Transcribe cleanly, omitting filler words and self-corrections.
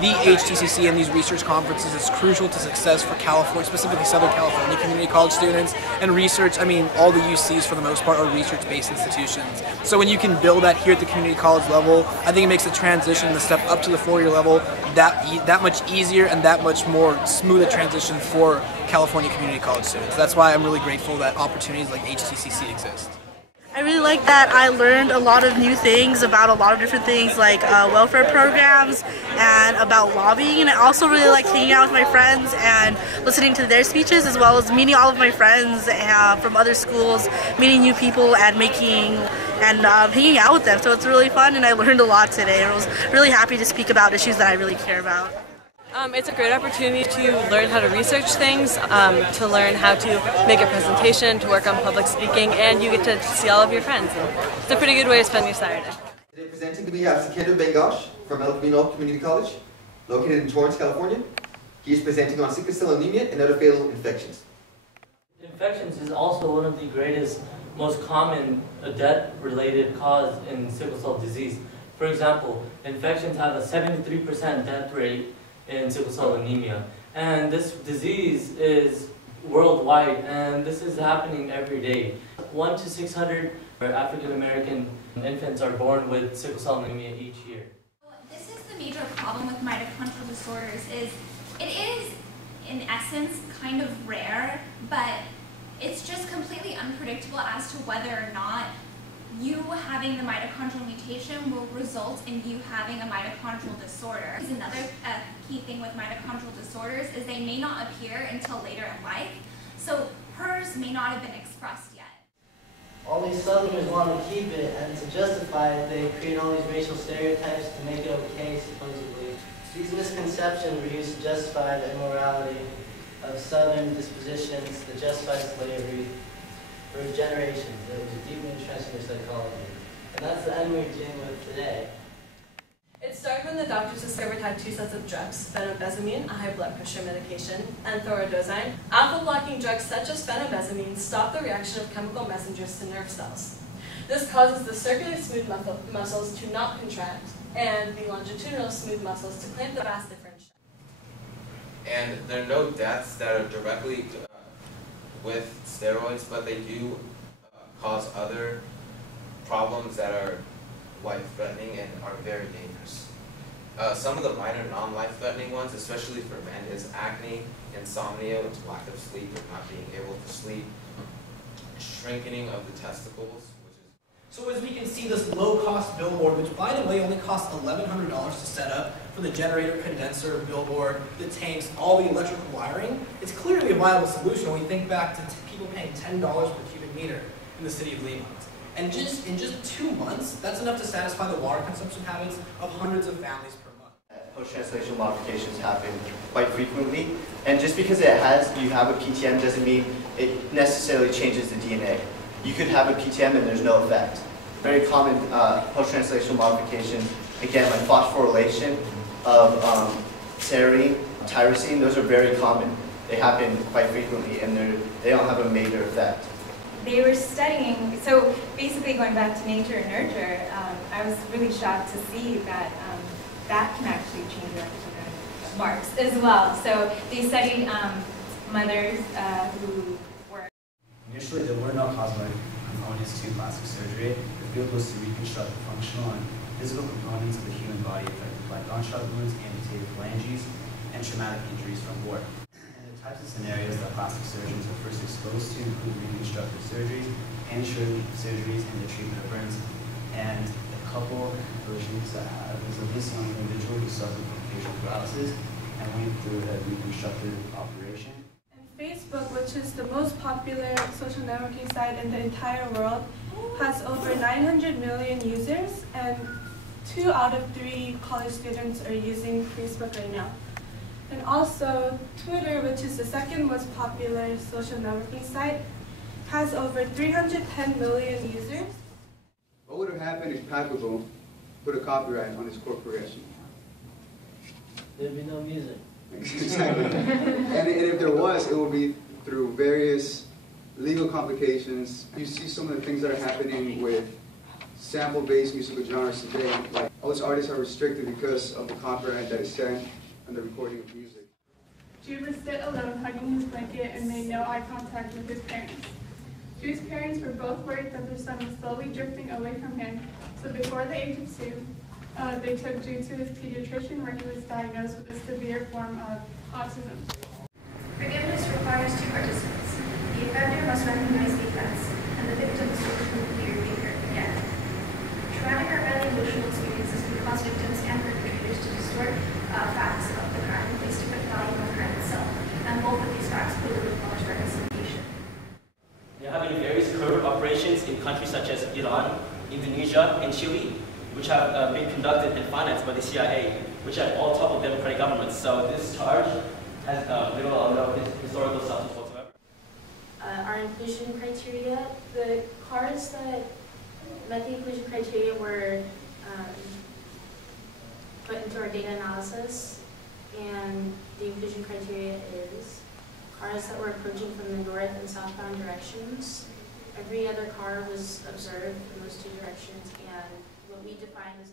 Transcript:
The HTCC and these research conferences is crucial to success for California, specifically Southern California community college students. And research, I mean, all the UCs for the most part are research-based institutions. So when you can build that here at the community college level, I think it makes the transition, the step up to the four-year level, that much easier and that much more smooth a transition for California community college students. That's why I'm really grateful that opportunities like HTCC exist. I really like that I learned a lot of new things about a lot of different things like welfare programs and about lobbying, and I also really like hanging out with my friends and listening to their speeches, as well as meeting all of my friends from other schools, meeting new people and hanging out with them. So it's really fun, and I learned a lot today. I was really happy to speak about issues that I really care about. It's a great opportunity to learn how to research things, to learn how to make a presentation, to work on public speaking, and you get to see all of your friends. It's a pretty good way to spend your Saturday. Today presenting, we have Sikender Bengosh from El Camino Community College, located in Torrance, California. He is presenting on sickle cell anemia and other fatal infections. Infections is also one of the greatest, most common death-related cause in sickle cell disease. For example, infections have a 73% death rate in sickle cell anemia, and this disease is worldwide, and this is happening every day. 1 to 600 African American infants are born with sickle cell anemia each year. This is the major problem with mitochondrial disorders. It is in essence kind of rare, but it's just completely unpredictable as to whether or not you having the mitochondrial mutation will result in you having a mitochondrial disorder. Another key thing with mitochondrial disorders is they may not appear until later in life, so PERS may not have been expressed yet. All these Southerners want to keep it, and to justify it, they create all these racial stereotypes to make it okay, supposedly. These misconceptions were used to justify the immorality of Southern dispositions, to justify slavery. For generations, it was deeply entrenched in their psychology. And that's the end we're dealing with today. It started when the doctors discovered had two sets of drugs, phenobenzamine, a high blood pressure medication, and thoradosine. Alpha-blocking drugs such as phenobenzamine stop the reaction of chemical messengers to nerve cells. This causes the circular smooth muscles to not contract, and the longitudinal smooth muscles to clamp the fast differential. And there are no deaths that are directly with steroids, but they do cause other problems that are life-threatening and are very dangerous. Some of the minor non-life-threatening ones, especially for men, is acne, insomnia, which is lack of sleep or not being able to sleep, shrinking of the testicles. So as we can see, this low-cost billboard, which by the way only costs $1,100 to set up, for the generator, condenser, billboard, the tanks, all the electrical wiring, it's clearly a viable solution when we think back to people paying $10 per cubic meter in the city of Lima. And in just 2 months, that's enough to satisfy the water consumption habits of hundreds of families per month. Post-translational modifications happen quite frequently, and just because you have a PTM doesn't mean it necessarily changes the DNA. You could have a PTM and there's no effect. Very common post-translational modifications, again, like phosphorylation of serine, tyrosine, those are very common. They happen quite frequently and they don't have a major effect. They were studying, so basically going back to nature and nurture, I was really shocked to see that that can actually change your epigenetic marks as well. So they studied mothers who were... Initially, there were no cosmetic components to plastic surgery. The field was to reconstruct the functional and physical components of the human body affected by gunshot wounds, amputated phalanges, and traumatic injuries from war. And the types of scenarios that plastic surgeons were first exposed to include reconstructive surgeries, surgeries, and the treatment of burns. And a couple versions was a missing individual who suffered from facial paralysis and went through a reconstructive operation. Facebook, which is the most popular social networking site in the entire world, has over 900 million users, and 2 out of 3 college students are using Facebook right now. And also, Twitter, which is the second most popular social networking site, has over 310 million users. What would have happened if Packable put a copyright on his corporation? There'd be no music. Exactly. And if there was, it would be through various legal complications. You see some of the things that are happening with sample-based musical genres today, like All these artists are restricted because of the copyright that is sent and the recording of music. Jude would sit alone hugging his blanket and made no eye contact with his parents. Jude's parents were both worried that their son was slowly drifting away from him, so before the age of 2, they took Jude to his pediatrician where he was diagnosed with a severe form of autism. Forgiveness requires 2 participants. The offender must recognize the offense, and the victim must overcome the fear of being hurt again. Traumatic or highly emotional experiences can cause victims and perpetrators to distort facts about the crime and place different value on the crime itself, and both of these facts clearly require reconciliation. There have been various covert operations in countries such as Iran, Indonesia, and Chile, which have been conducted and financed by the CIA, which have all toppled democratic governments. So this charge has little historical substance whatsoever. Our inclusion criteria, the cars that met the inclusion criteria were put into our data analysis, and the inclusion criteria is cars that were approaching from the north and southbound directions. Every other car was observed from those 2 directions, and what we define as